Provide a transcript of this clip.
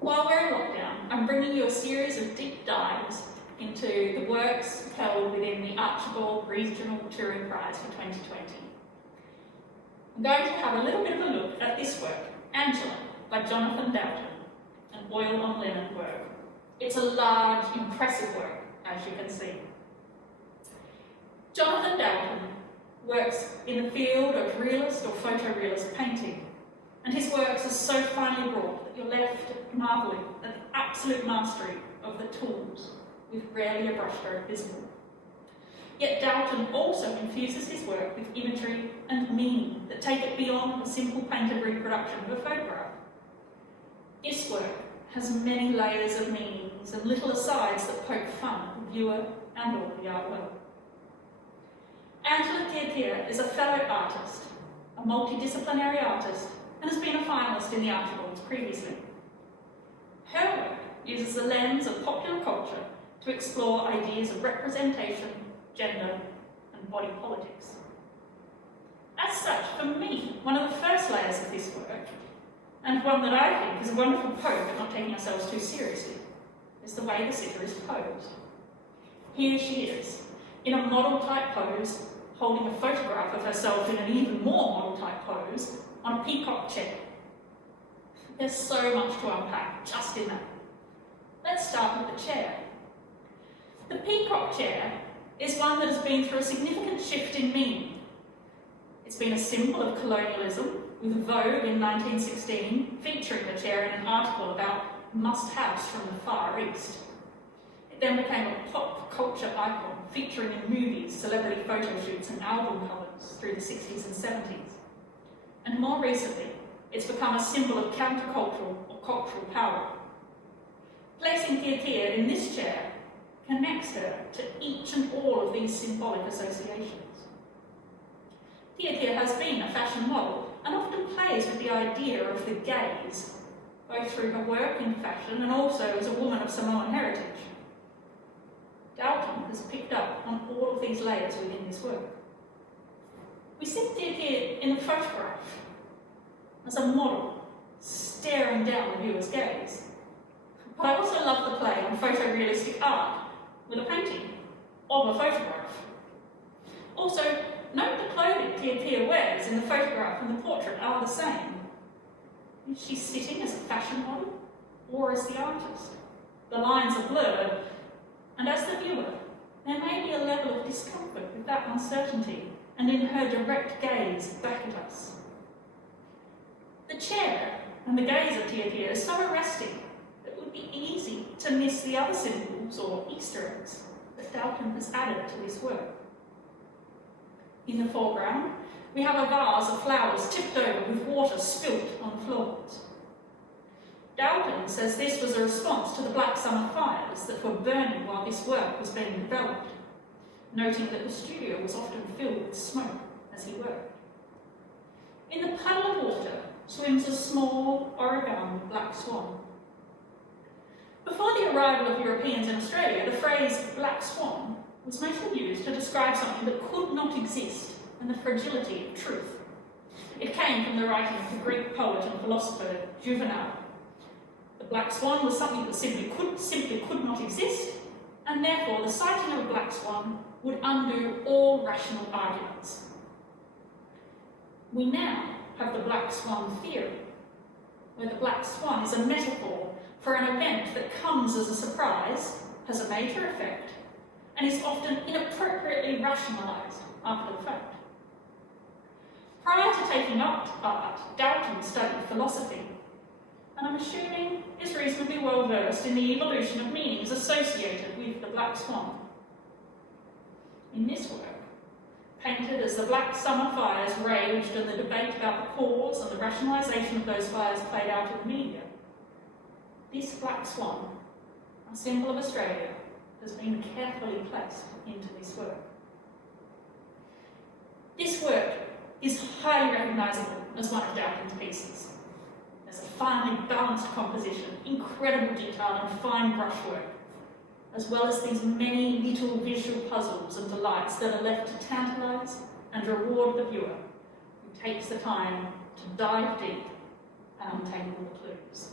While we're in lockdown, I'm bringing you a series of deep dives into the works held within the Archibald Regional Touring Prize for 2020. I'm going to have a little bit of a look at this work, Angela, by Johnathan Dalton, an oil on linen work. It's a large, impressive work, as you can see. Johnathan Dalton works in the field of realist or photorealist painting, and his works are so finely wrought that you're left marvelling at the absolute mastery of the tools, with rarely a brushstroke visible. Yet Dalton also infuses his work with imagery and meaning that take it beyond a simple painted reproduction of a photograph. This work has many layers of meanings and little asides that poke fun at the viewer and all the art world. Angela Tiatia is a fellow artist, a multidisciplinary artist, and has been a finalist in the Archibalds previously. Her work uses the lens of popular culture to explore ideas of representation, gender, and body politics. As such, for me, one of the first layers of this work, and one that I think is a wonderful poke at not taking ourselves too seriously, is the way the sitter is posed. Here she is, in a model-type pose, holding a photograph of herself in an even more model-type pose on a peacock chair. There's so much to unpack just in that. Let's start with the chair. The peacock chair is one that has been through a significant shift in meaning. It's been a symbol of colonialism, with Vogue in 1916 featuring the chair in an article about must-haves from the Far East. It then became a pop culture icon, featuring in movies, celebrity photo shoots and album covers through the 60s and 70s. And more recently, it's become a symbol of countercultural or cultural power. Placing Tiatia in this chair connects her to each and all of these symbolic associations. Tiatia has been a fashion model and often plays with the idea of the gaze, both through her work in fashion and also as a woman of Samoan heritage. Dalton has picked up on all of these layers within his work. We see Tiatia in the photograph as a model, staring down the viewer's gaze. But I also love the play on photorealistic art with a painting of a photograph. Also, note the clothing Tiatia wears in the photograph and the portrait are the same. Is she sitting as a fashion model or as the artist? The lines are blurred, and as the viewer, there may be a level of discomfort with that uncertainty and in her direct gaze back at us. The chair and the gaze of Tiatia is so arresting that it would be easy to miss the other symbols or Easter eggs that Dalton has added to this work. In the foreground, we have a vase of flowers tipped over with water spilt on the floors. Dalton says this was a response to the Black Summer fires that were burning while this work was being developed, noting that the studio was often filled with smoke as he worked. In the puddle of water swims a small origami black swan. Before the arrival of Europeans in Australia, the phrase Black Swan was mostly used to describe something that could not exist and the fragility of truth. It came from the writing of the Greek poet and philosopher Johathan. The black swan was something that simply could not exist, and therefore the sighting of a black swan would undo all rational arguments. We now have the black swan theory, where the black swan is a metaphor for an event that comes as a surprise, has a major effect, and is often inappropriately rationalised after the fact. Prior to taking up art, Dalton studied philosophy, and I'm assuming is reasonably well versed in the evolution of meanings associated with the black swan. In this work, painted as the Black Summer fires raged and the debate about the cause and the rationalisation of those fires played out in the media, this black swan, a symbol of Australia, has been carefully placed into this work. This work is highly recognisable as one of Dalton's pieces. There's a finely balanced composition, incredible detail and fine brushwork, as well as these many little visual puzzles and delights that are left to tantalise and reward the viewer who takes the time to dive deep and untangle the clues.